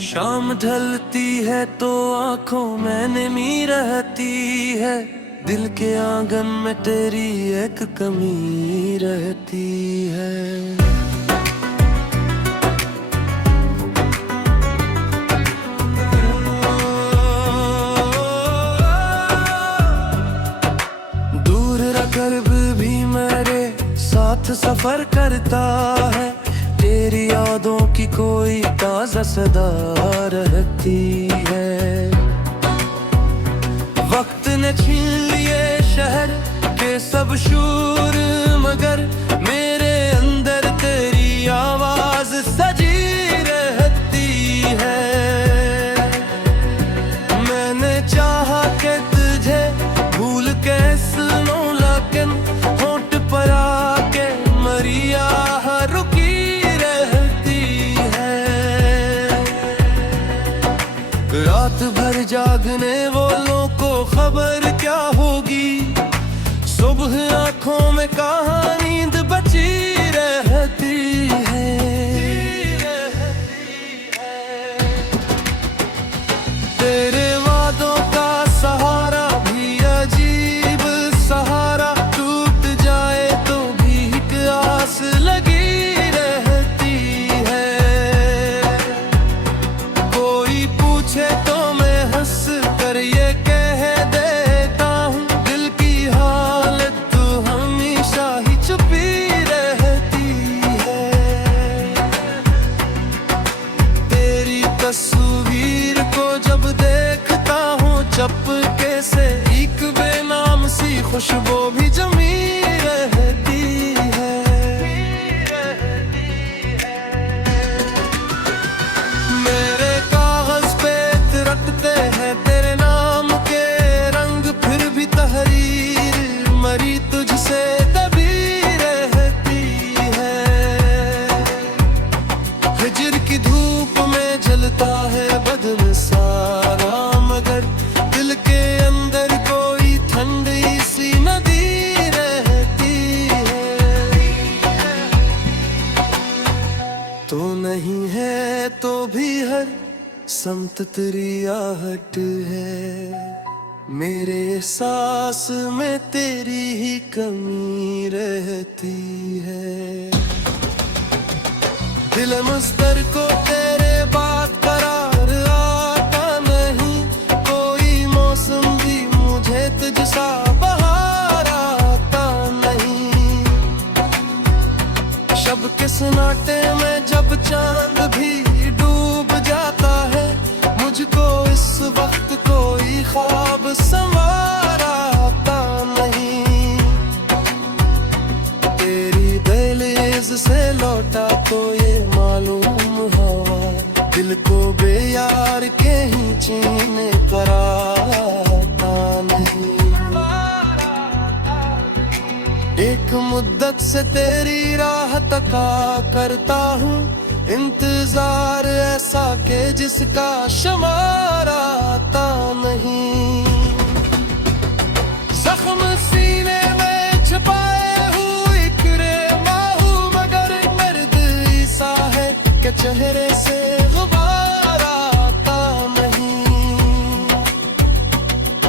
शाम ढलती है तो आंखों में नमी रहती है, दिल के आंगन में तेरी एक कमी रहती है। दूर रकर भी मेरे साथ सफर करता है, तेरी यादों की कोई ताज़ा सदा रहती है। वक्त ने छीन लिए शहर के सब शूर, मगर मेरे अंदर तेरी आवाज सजी रहती है। मैंने चाहा कि तुझे भूल के सुनो, लेकिन होंठ पर आके मरिया रुकी रात भर जागने वालों को खबर क्या होगी, सुबह आंखों में कहाँ नींद बची रहती है। तेरे वादों का सहारा भी अजीब सहारा, टूट जाए तो भी एक आस लगी रहती है। कोई पूछे तो मैं हंस कर ये कह देता हूँ, दिल की हालत तो हमेशा ही छुपी रहती है। तेरी तस्वीर को जब देखता हूँ चपके से, एक बेनाम सी खुशबू भी जमी रहती है। मेरे कागज पे रखते हैं तेरे नाम के रंग, फिर भी तहरीर मरी तुझसे तभी रहती है। हिजर की धूप में जलता है बदन सारा, मगर दिल के अंदर कोई ठंडी सी नदी रहती है। तो नहीं है तो भी हर समत तेरी आहट है, मेरे सांस में तेरी ही कमी रहती है। दिल मुस्तर को तेरे बात करार आता नहीं, कोई मौसम भी मुझे तुझसा बहार आता नहीं। शब के सन्नाटे में जब चांद भी डूब जाता है, मुझको इस वक्त कोई ख्वाब संवारता नहीं। तेरी दहलीज से लौटा तो ये मालूम हवा, दिल को बेयार के ही चीने पर आता नहीं। एक मुद्दत से तेरी राह तका करता हूँ, इंतजार ऐसा के जिसका शुमार आता नहीं। जख्म सीने में छुपाए हुए इकराम हूँ, मगर मर्द ऐसा है कि चेहरे से गुबार आता नहीं।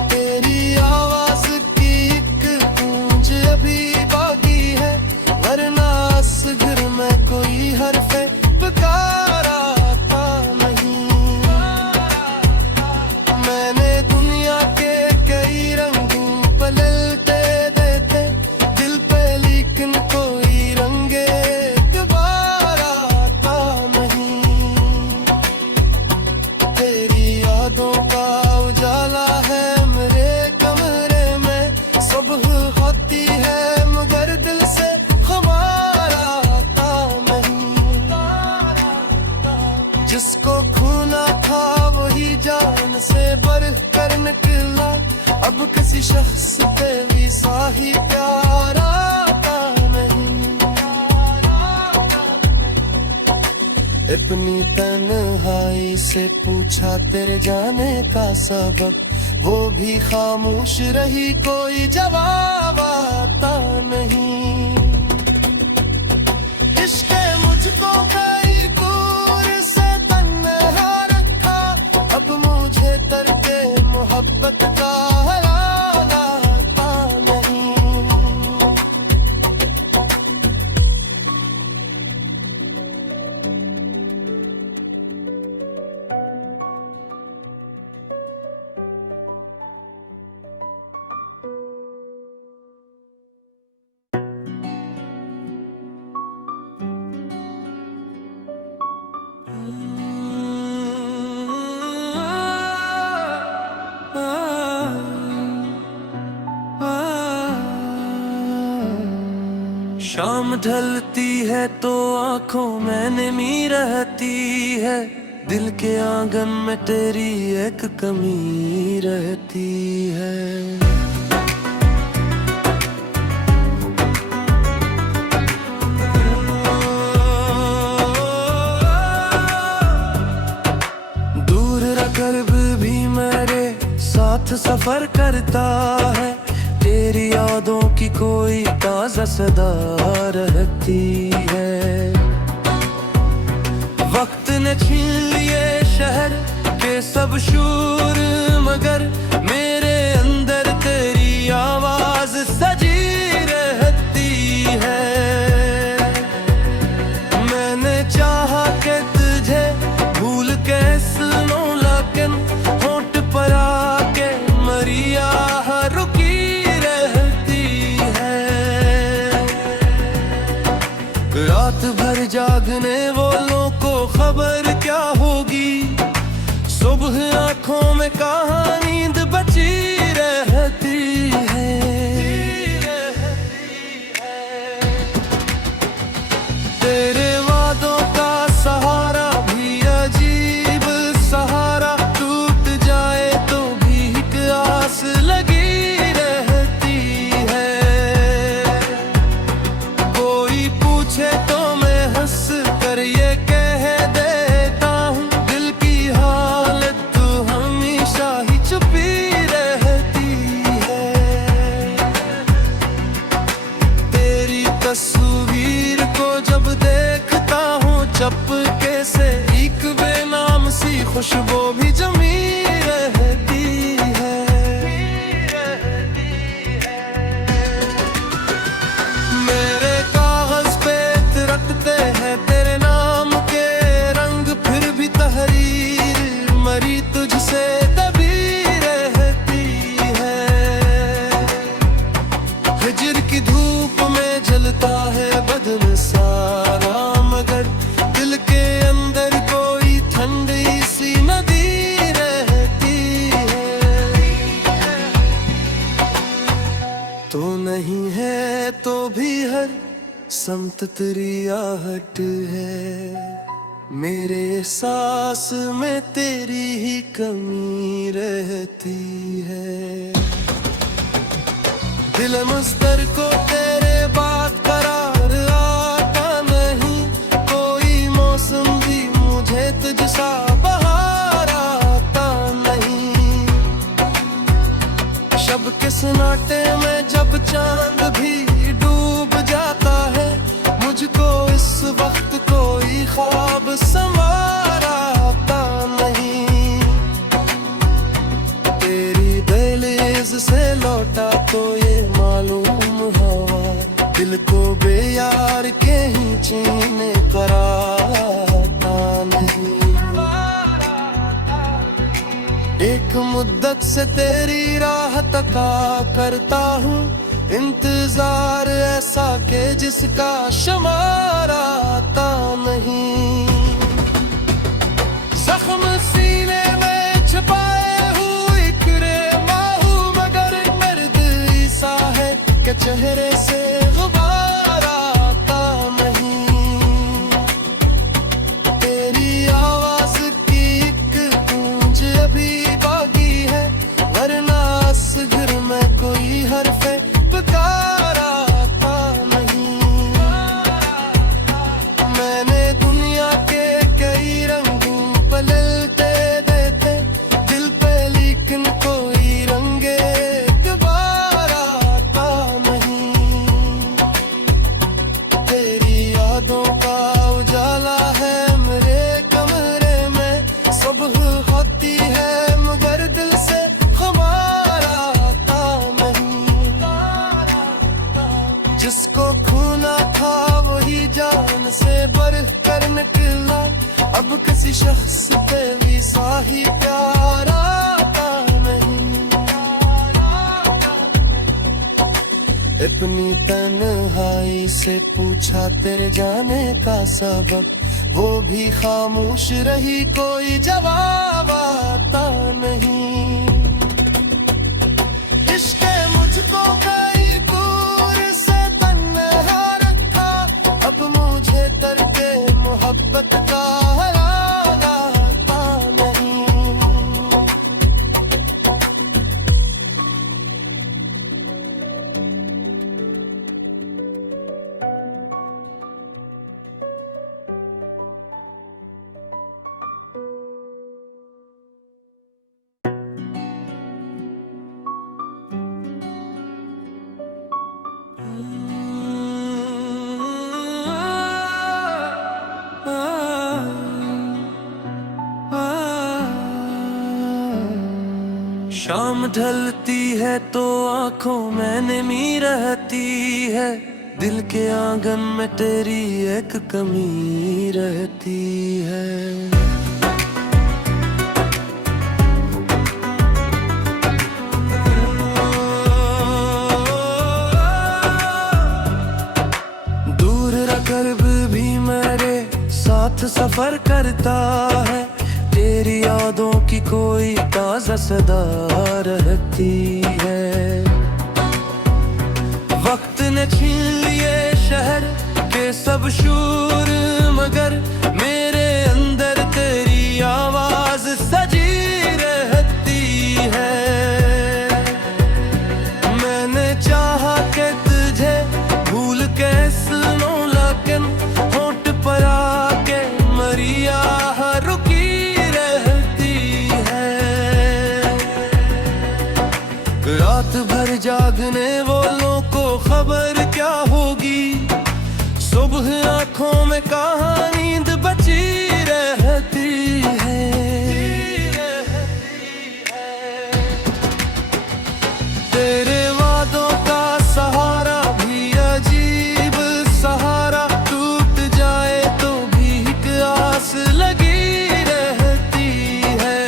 तेरी आवाज की एक गूंज अभी बाकी है, वरना इस घर में कोई हर्फ पुकार आता नहीं। मैंने दुनिया के कई रंगों पलटते देते दिल पे, लेकिन कोई रंगे दोबारा आता नहीं। तेरी यादों का उजाला है मेरे कमरे में, सुबह होती है मगर दिल से खुमार आता नहीं। जिसको खूना था वही जान से बढ़ कर निकला, अब किसी शख्स पे भी साही प्यार आता नहीं। इतनी तन्हाई से पूछा तेरे जाने का सबक, वो भी खामोश रही, कोई जवाब आता नहीं। इश्क़ मुझको कई दूर से तन्हा शाम ढलती है तो आंखों में नमी रहती है, दिल के आंगन में तेरी एक कमी रहती है। दूर रकब भी मेरे साथ सफर करता है, तेरी यादों की कोई ताज़ा सदा रहती है। वक्त ने छीन लिए शहर के सब शूर, मगर मेरे अंदर तेरी आवाज सजी रहती है। मैंने चाहा कि तुझे भूल के सुनो, लेकिन होंठ पर आके मरिया रुकी रात भर जागने वालों को खबर क्या होगी, सुबह आंखों में कहाँ नींद बची रहती है। तेरे वादों का सहारा भी अजीब सहारा, टूट जाए तो भी एक आस लगी रहती है। कोई पूछे तो मैं हंस कर ये कह देता हूँ, दिल की हालत तो हमेशा ही छुपी रहती है। तेरी तस्वीर को जब देखता हूँ चपके से, एक बेनाम सी खुशबू भी जमी रहती है। मेरे कागज पे रखते हैं तेरे नाम के रंग, फिर भी तहरीर मरी तुझसे दबी रहती है। हिजर की धूप में जलता है बदन सारा, मगर दिल के अंदर कोई ठंडी सी नदी रहती है। तो नहीं है तो भी हर समत तेरी आहट है, मेरे सांस में तेरी ही कमी रहती है। दिल मुस्तर को तेरे बात करार आता नहीं, कोई मौसम भी मुझे तुझसा बहार आता नहीं। शब के सन्नाटे में जब चांद भी डूब जाता है, मुझको इस वक्त कोई ख्वाब संवारता नहीं। तेरी दहलीज से लौटा तो ये मालूम हुआ, दिल को बेयार के ही चीने कराता नहीं। एक मुद्दत से तेरी राह तका करता हूँ, इंतजार ऐसा के जिसका शुमार आता नहीं। जख्म सीने में छुपाए हुए इकरे माहू, मगर मर्द ऐसा है कि चेहरे से गुबार आता नहीं। तेरी आवाज की एक गूंज अभी बाकी है, वरना असगर में कोई हरफे पुकार आता नहीं। मैंने दुनिया के कई रंगों पलटते देखे दिल पे, लेकिन कोई रंगे दोबारा आता नहीं। तेरी यादों का उजाला है मेरे कमरे में, सुबह होती है मगर दिल से हमारा आता नहीं। जिसको खूना था वही जान से बढ़ कर निकला, अब किसी शख्स पे भी साही प्यार आता नहीं। इतनी तन्हाई से पूछा तेरे जाने का सबब, वो भी खामोश रही, कोई जवाब आता नहीं। इश्क़ मुझको कई दूर से तन्हा रखा शाम ढलती है तो आंखों में नमी रहती है, दिल के आंगन में तेरी एक कमी रहती है। दूर रकब भी मेरे साथ सफर करता है, तेरी यादों की कोई ताज़ा सदा रहती है। वक्त ने छीन लिए शहर के सब शूर, मगर मेरे अंदर तेरी आवाज सजी रहती है। मैंने चाहा कि तुझे भूल के सुनो, लेकिन होंठ पर आके मरिया रुकी रहती है। रात भर जागने वालों को खबर क्या होगी, सुबह आंखों में कहाँ नींद बची रहती है। तेरे वादों का सहारा भी अजीब सहारा, टूट जाए तो भी एक आस लगी रहती है।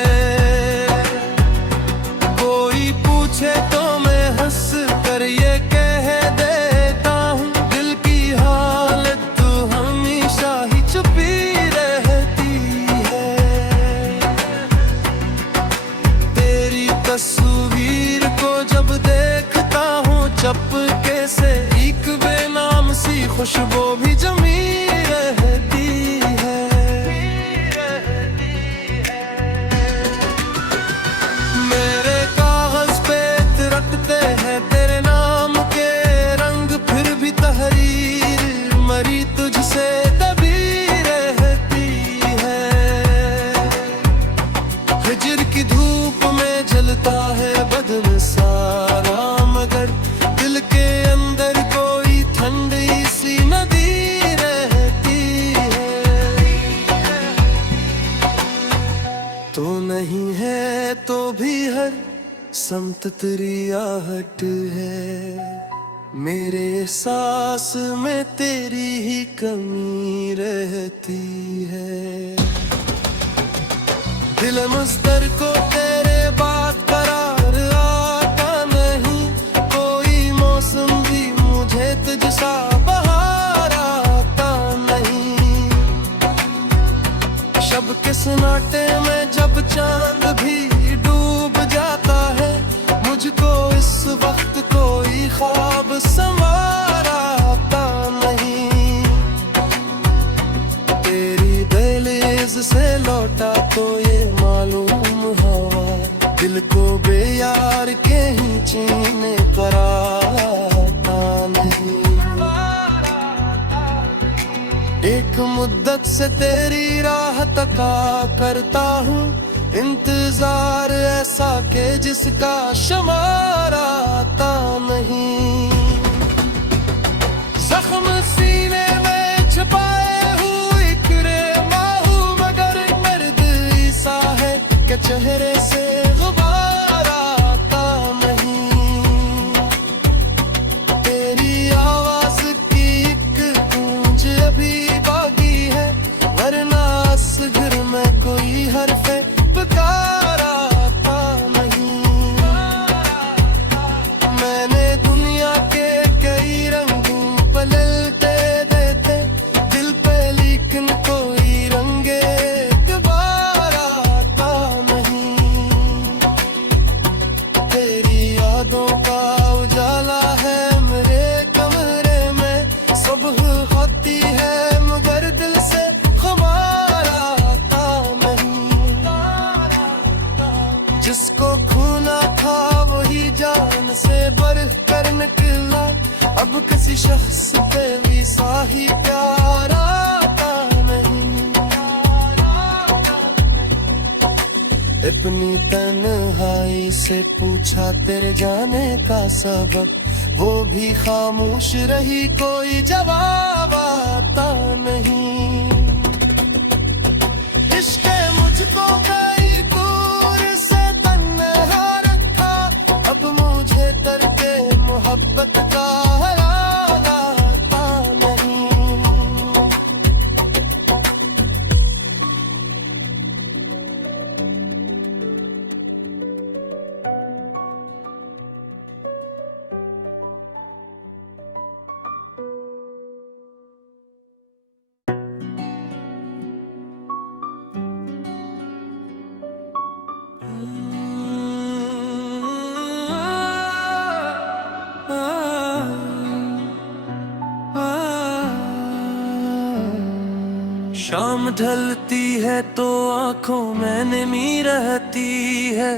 कोई पूछे तो मैं हंस कर ये कह देता हूँ, दिल की हालत तो हमेशा ही छुपी रहती है। तेरी तस्वीर को जब देखता हूँ चपके से, एक बेनाम सी खुशबू भी जमी रहती है। मेरे कागज पे रखते हैं तेरे नाम के रंग, फिर भी तहरीर मरी तुझसे दबी रहती है। हिजर की धूप में जलता है बदन सारा, मगर दिल के अंदर कोई ठंडी सी नदी रहती है। तो नहीं है तो भी हर समत तेरी आहट है, मेरे सांस में तेरी ही कमी रहती है। दिल मुस्तर को तेरे बात करार आता नहीं, कोई मौसम भी मुझे तुझसा बहार आता नहीं। शब के सन्नाटे में जब चांद भी डूब जाता है, मुझको इस वक्त कोई ख्वाब संवार आता नहीं। तेरी दहलीज से लौटा तो ये मालूम हवा, दिल को बेयार के ही चीने कराता नहीं। एक मुद्दत से तेरी राह तका करता हूँ, इंतजार ऐसा के जिसका शुमार आता नहीं। जख्म सीने में छुपाए हुए इकरे माहू, मगर मर्द ऐसा है कि चेहरे से गुबार आता नहीं। तेरी आवाज की एक गूंज अभी बाकी है, वरना असगर में कोई हरफे पुकार आता नहीं। मैंने दुनिया के कई रंगों पलटते देते दिल पे, लेकिन कोई रंगे दोबार आता नहीं। तेरी यादों का उजाला है मेरे कमरे में, सुबह होती है मगर दिल से खुमार आता नहीं। जिसको खूना था वही जान से बढ़ कर निकला, अब किसी शख्स पे भी साही प्यार आता नहीं। अपनी तन्हाई से पूछा तेरे जाने का सबब, वो भी खामोश रही, कोई जवाब आता नहीं। इश्क़ मुझको कई दूर से तन्हा रख शाम ढलती है तो आंखों में नमी रहती है,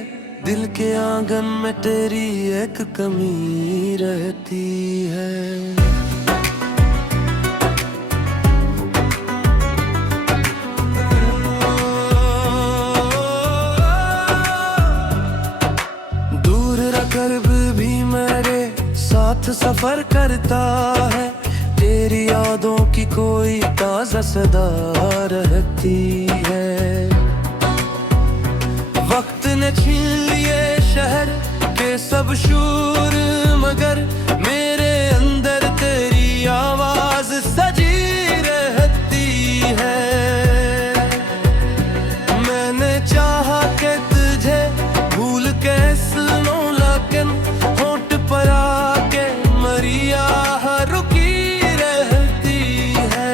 दिल के आंगन में तेरी एक कमी रहती है। कर्ब भी मेरे साथ सफर करता है, तेरी यादों की कोई ताज़ा सदा रहती है। वक्त ने छीन लिए शहर के सब शूर, मगर मेरे अंदर तेरी आवाज सजी रहती है। मैंने चाहा कि तुझे भूल के सुनो, लेकिन होंठ पर आके मरिया रुकी रहती है।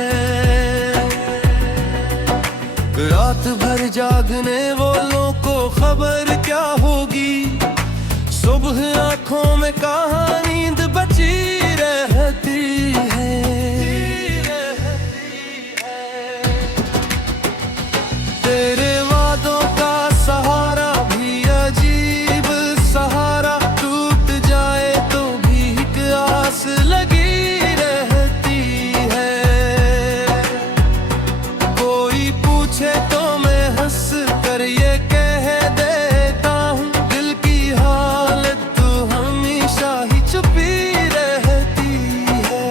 रात भर जागने वालों को खबर क्या होगी, सुबह आंखों में कहाँ नींद बची रहती है। तेरे वादों का सहारा भी अजीब सहारा, टूट जाए तो भी एक आस लगी रहती है। कोई पूछे तो मैं हंस कर ये कह देता हूँ, दिल की हालत तो हमेशा ही छुपी रहती है।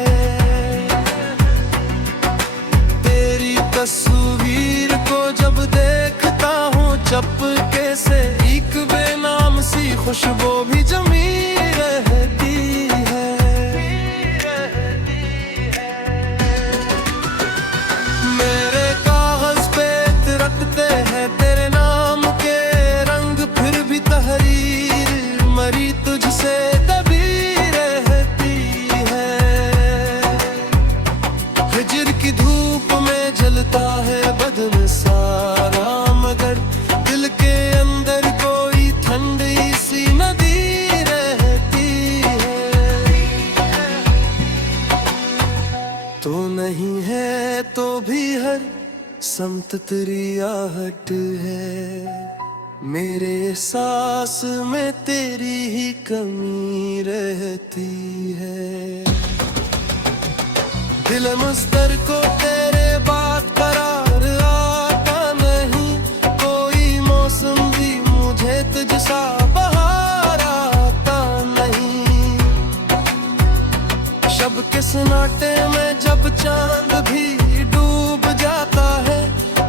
तेरी तस्वीर को जब देखता हूँ चपके से, एक बेनाम सी खुशबू भी जमी रहती है। मेरे कागज पे रखते हैं तेरे नाम के रंग, फिर भी तहरीर मरी तुझसे तभी रहती है। हिजर की धूप में जलता है बदन सारा, मगर दिल के अंदर कोई ठंडी सी नदी रहती है। तो नहीं है तो भी हर समत तेरी आहट है, मेरे सांस में तेरी ही कमी रहती है। दिल मुस्तर को तेरे बात करार आता नहीं, कोई मौसम भी मुझे तुझसा बहार आता नहीं। शब के सन्नाटे में जब चांद भी डूब जाता है,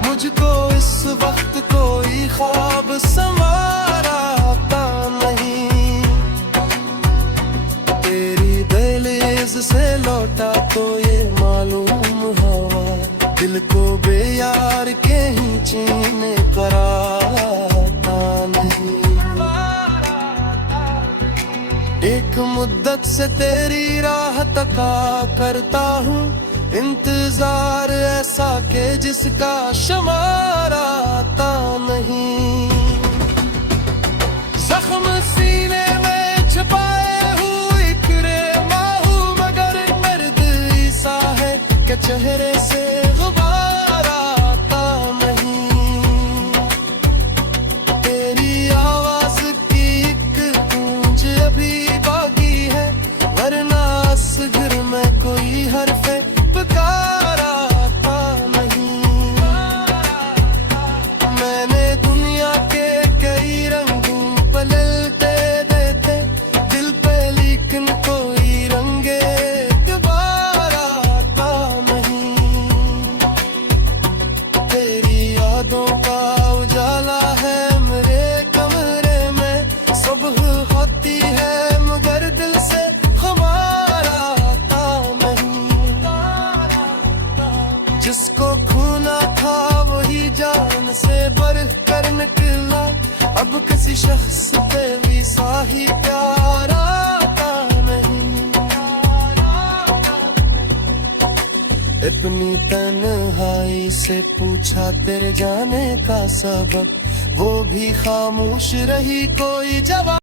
मुझको इस वक्त कोई ख्वाब संवार आता नहीं। तेरी दहलीज से लौटा तो ये मालूम हवा, दिल को बेयार के ही चीने कराता नहीं। एक मुद्दत से तेरी राह तका करता हूँ, इंतजार ऐसा के जिसका शुमार आता नहीं। जख्म सीने में छुपाए हुए इकरे माहू, मगर मर्द ऐसा है कि चेहरे से गुबार आता नहीं। तेरी आवाज की एक गूंज अभी बाकी है, वरना असगर में कोई हरफ़े पुकार आता नहीं। मैंने दुनिया के कई रंगों पलटते देते दिल पे, लेकिन कोई रंगे दोबार आता नहीं। तेरी यादों का उजाला है मेरे कमरे में, सुबह होती है मगर दिल से हमारा आता नहीं। जिसको खूना था वही जान से बढ़ कर निकला, अब किसी शख्स पे भी साही प्यार आता नहीं। इतनी तन्हाई से पूछा तेरे जाने का सबब, वो भी खामोश रही, कोई जवाब